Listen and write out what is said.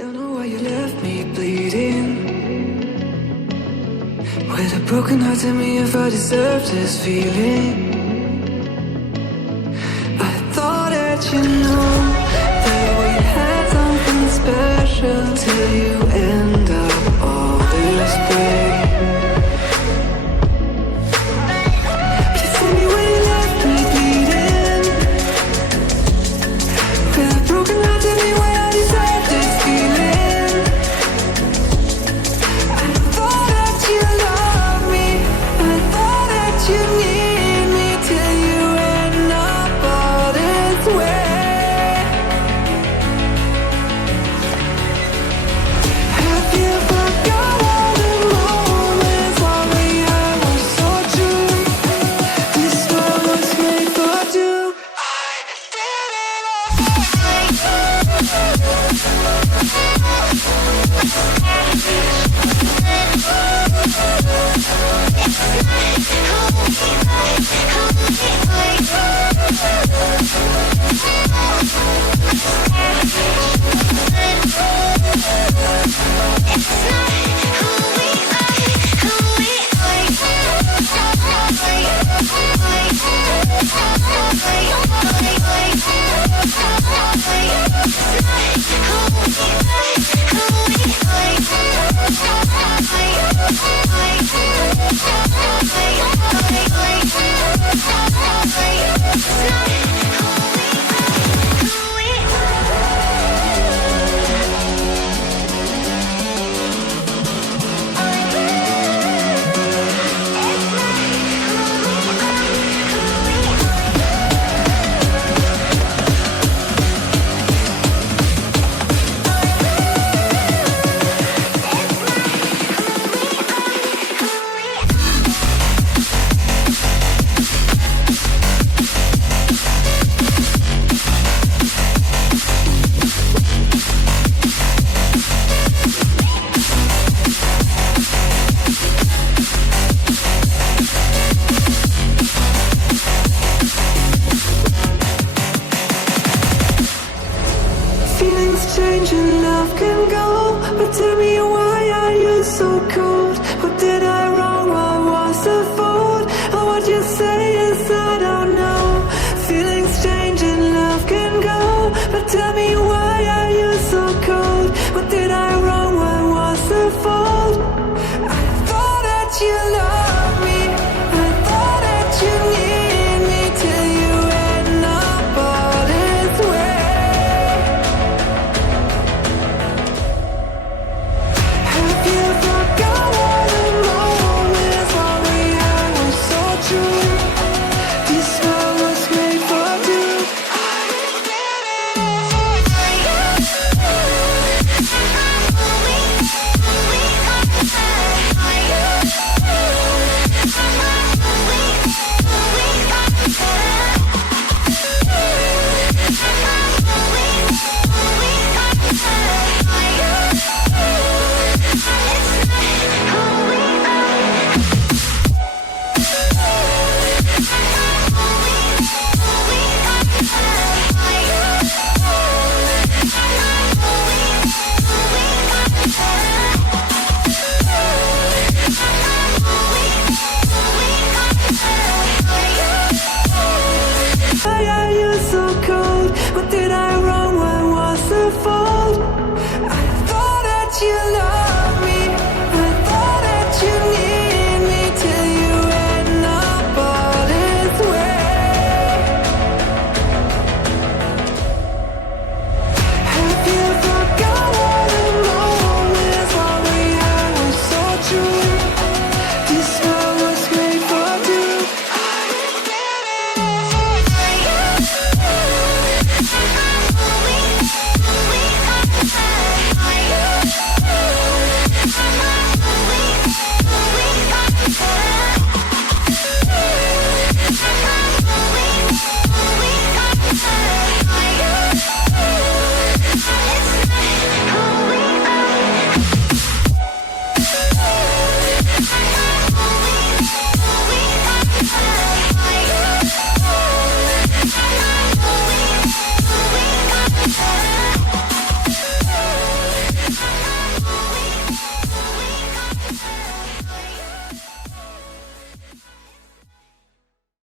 Don't know why you left me bleeding. With a broken heart, tell me if I deserve this feeling. I thought that you know that we had something special till you end up all this way. Just tell me why you left me bleeding. With a broken heart, tell me why I deserve this feeling. I thought that you loved me, I thought that you need me till you end up all this way. Have you forgot all the moments while we had was so true? This world was made for two. I did it Feelings change and love can go, but tell me why are you so cold? What did I wrong? What was the fault? Or what you say is I don't know. Feelings change and love can go, but tell me why are you so cold? What did I wrong? What was the fault? I thought that you loved me, I thought that you need me till you end up all this way. Have you forgot all the moments while we had was so true? This world was made for two. I did Why are you so cold? What did I